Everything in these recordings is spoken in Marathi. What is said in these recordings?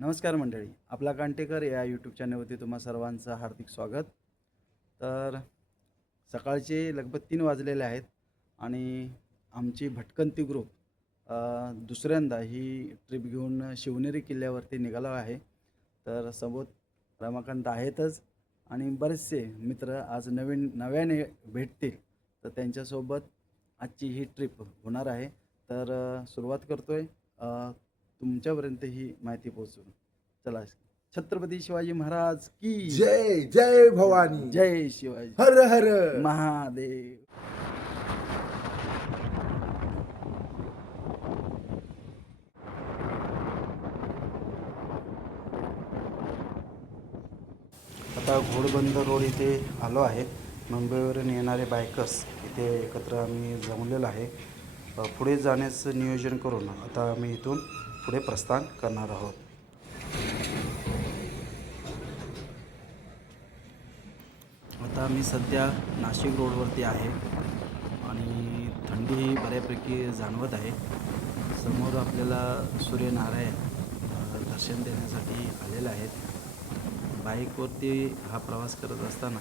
नमस्कार मंडळी, आपला कांटेकर या यूट्यूब चॅनलवरती तुम्हा सर्वांचं हार्दिक स्वागत. तर सकाळचे लगभग 3 वाजलेले आहेत आणि आमची भटकंती ग्रुप दुसऱ्यांदा ही ट्रिप घेऊन शिवनेरी किल्ल्यावरती निघालो आहे. तर सोबत रमाकांत आहेतच आणि बरेचसे मित्र आज नव्याने भेटतील. तर त्यांच्यासोबत आजची ही ट्रिप होणार आहे. तर सुरुवात करतोय तुमच्यापर्यंत ही माहिती पोहोचवून. चला, छत्रपती शिवाजी महाराज की जय जय भवानी. जय शिवाजी हर हर महादेव. आता घोडबंदर रोड इथे आलो आहे. मुंबईवरून येणारे बायकर्स इथे एकत्र आम्ही जमलेलो आहे. पुढे जाण्याचं नियोजन करून आता आम्ही इथून पुढे प्रस्थान करणार आहोत. आता आम्ही सध्या नाशिक रोडवरती आहे आणि थंडी बऱ्यापैकी जाणवत आहे. समोर आपल्याला सूर्यनारायण दर्शन देण्यासाठी आलेले आहेत. बाईकवरती हा प्रवास करत असताना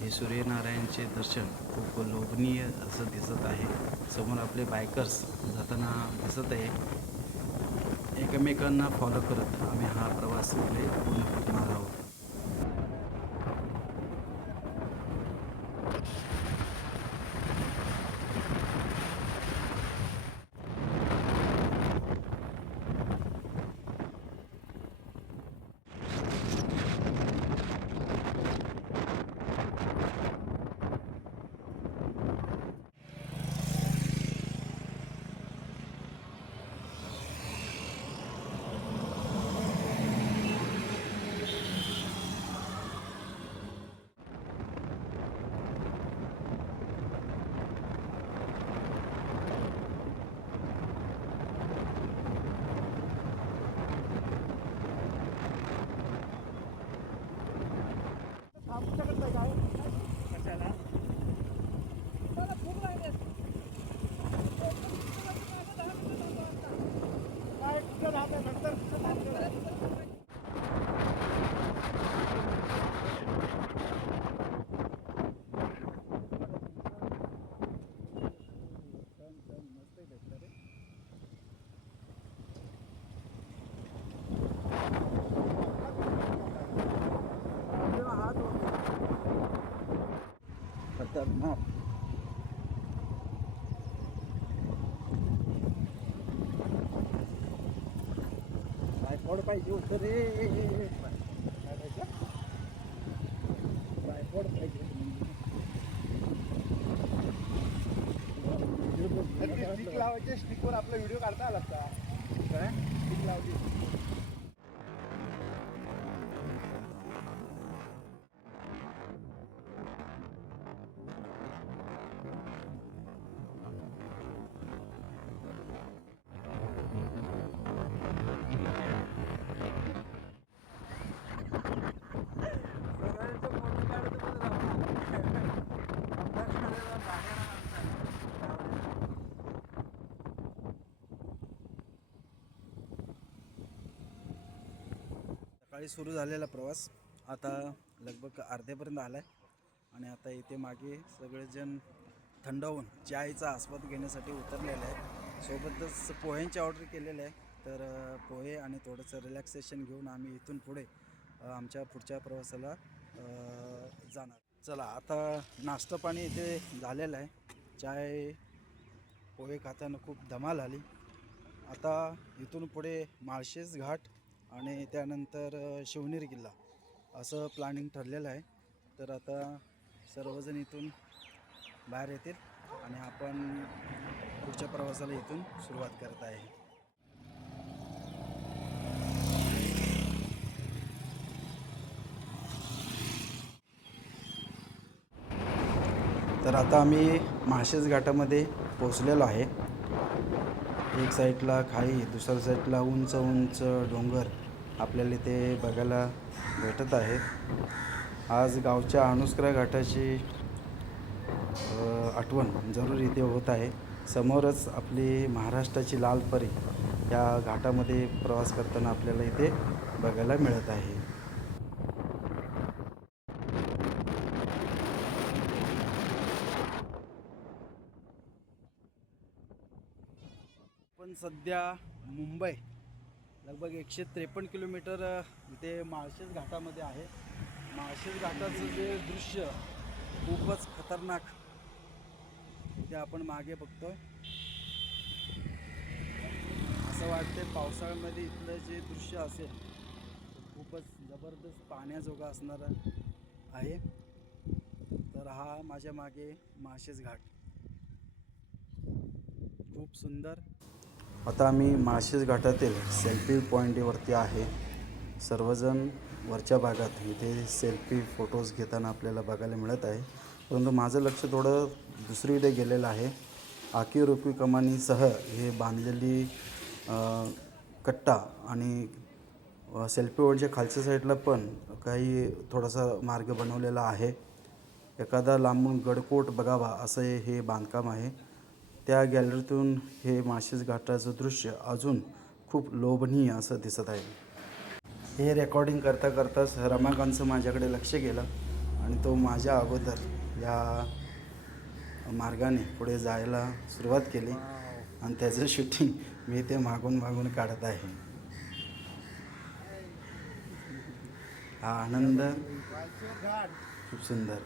हे सूर्यनारायणचे दर्शन खूप लोभनीय असं दिसत आहे. समोर आपले बायकर्स जाताना दिसत आहे. एकमेकांना फॉलो करत आम्ही हा प्रवास पुढे पूर्ण करणार आहोत. खतरनाक. बायकॉड पाहिजे होतं रे. बायकॉड पाहिजे. स्टिक लावायचे, स्टिकवर आपला व्हिडिओ काढता आला असता. काय स्टिक लावायची. सकाळी सुरू झालेला प्रवास आता लगभग अर्ध्यापर्यंत आला आहे आणि आता इथे मागे सगळेजण थंड होऊन चायचा आस्वाद घेण्यासाठी उतरलेले आहेत. सोबतच पोह्यांची ऑर्डर केलेलं आहे. तर पोहे आणि थोडंसं रिलॅक्सेशन घेऊन आम्ही इथून पुढे आमच्या पुढच्या प्रवासाला जाणार. चला, आता नाश्ता पाणी इथे झालेलं आहे. चाय पोहे खाताना खूप धमाल आली. आता इथून पुढे माळशेज घाट आणि त्यानंतर शिवनेरी किल्ला असं प्लॅनिंग ठरलेलं आहे. तर आता सर्वजण इथून बाहेर येतील आणि आपण पुढच्या प्रवासाला इथून सुरुवात करत आहे. तर आता आम्ही माळशेज घाटामध्ये पोचलेलो आहे. एक साईडला खाई, दुसऱ्या साईडला उंच उंच डोंगर आपल्याला इथे बघायला भेटत आहेत. आज गावच्या अणुस्करा घाटाची आठवण जरूर इथे होत आहे. समोरच आपली महाराष्ट्राची लाल परी या घाटामध्ये प्रवास करताना आपल्याला इथे बघायला मिळत आहे. पण सध्या मुंबई लगभग 153 किलोमीटर इथे माळशेज घाटामध्ये आहे. माळशेज घाटाचं जे दृश्य खूपच खतरनाक ते आपण मागे बघतोय. असं वाटते पावसाळ्यामध्ये इथलं जे दृश्य असेल खूपच जबरदस्त पाण्याजोगा असणारा आहे. तर हा माझ्या मागे माळशेज घाट खूप सुंदर. आता आम्ही माळशेज घाटातील सेल्फी पॉईंटवरती आहे. सर्वजण वरच्या भागात इथे सेल्फी फोटोज घेताना आपल्याला बघायला मिळत आहे. परंतु माझं लक्ष थोडं दुसरीकडे गेलेलं आहे. आखीव रुपी कमानीसह हे बांधलेली कट्टा आणि सेल्फी पॉईंटच्या खालच्या साईडला पण काही थोडासा मार्ग बनवलेला आहे. एखादा लांबून गडकोट बघावा असं हे बांधकाम आहे. त्या गॅलरीतून हे माळशेज घाटाचं दृश्य अजून खूप लोभनीय असं दिसत आहे. हे रेकॉर्डिंग करता करताच रमाकांतचं माझ्याकडे लक्ष गेलं आणि तो माझ्या अगोदर या मार्गाने पुढे जायला सुरुवात केली आणि त्याचं शूटिंग मी ते मागून मागून काढत आहे. हा आनंद खूप सुंदर.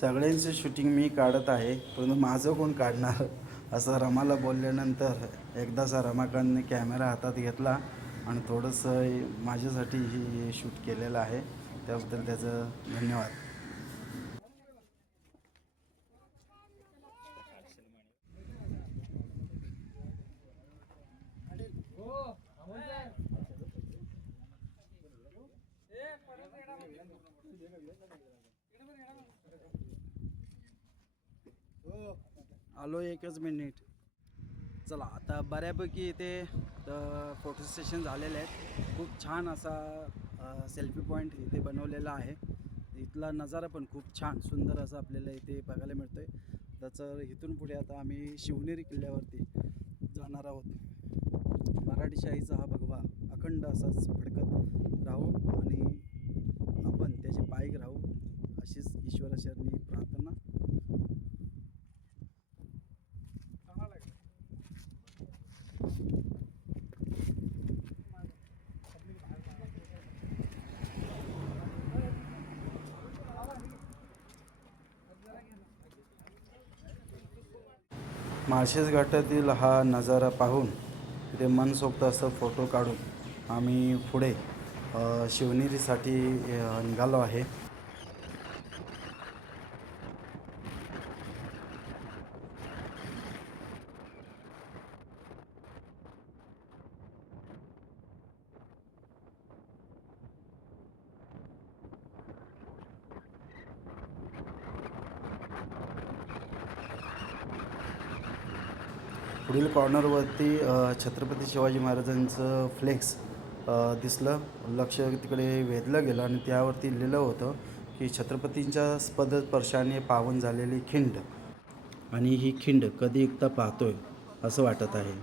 सगळ्यांचं शूटिंग मी काढत आहे परंतु माझं कोण काढणार असं रमाला बोलल्यानंतर एकदाचा रमाकांतने कॅमेरा हातात घेतला आणि थोडंसं माझ्यासाठी ही शूट केलेलं आहे. त्याबद्दल त्याचं धन्यवाद. आलो 1च मिनिट. चला आता बऱ्यापैकी इथे फोटो सेशन झालेले आहेत. खूप छान असा सेल्फी पॉईंट इथे बनवलेला आहे. इथला नजारा पण खूप छान सुंदर असा आपल्याला इथे बघायला मिळतो आहे. त्याचं इथून पुढे आता आम्ही शिवनेरी किल्ल्यावरती जाणार आहोत. मराठीशाहीचा हा भगवा अखंड असाच फडकत राहू आणि आपण त्याचे पायीक राहू अशीच ईश्वराचरणी प्रार्थना. माळशेज घाटातील हा नजारा पाहून तिथे मनसोक्त असं फोटो काढून आम्ही पुढे शिवनेरीसाठी निघालो आहे. पुढील कॉर्नरवरती छत्रपती शिवाजी महाराजांचं फ्लेक्स दिसलं. लक्ष तिकडे वेधलं गेलं आणि त्यावरती लिहिलं होतं की छत्रपतींच्या पदस्पर्शाने पावन झालेली खिंड आणि ही खिंड कधी एकदा पाहतोय असं वाटत आहे.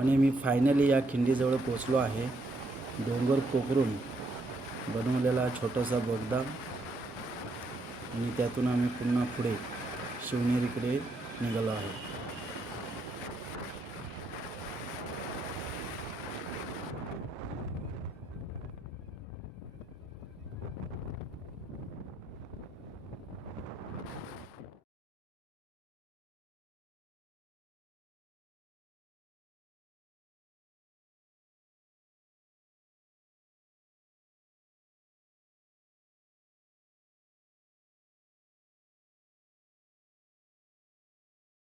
आणि मी फायनली या खिंडीजवळ पोचलो आहे. डोंगर पोखरून बनवलेला छोटासा बोगदा आणि त्यातून आम्ही पुन्हा पुढे शिवनेरीकडे निघालो आहे.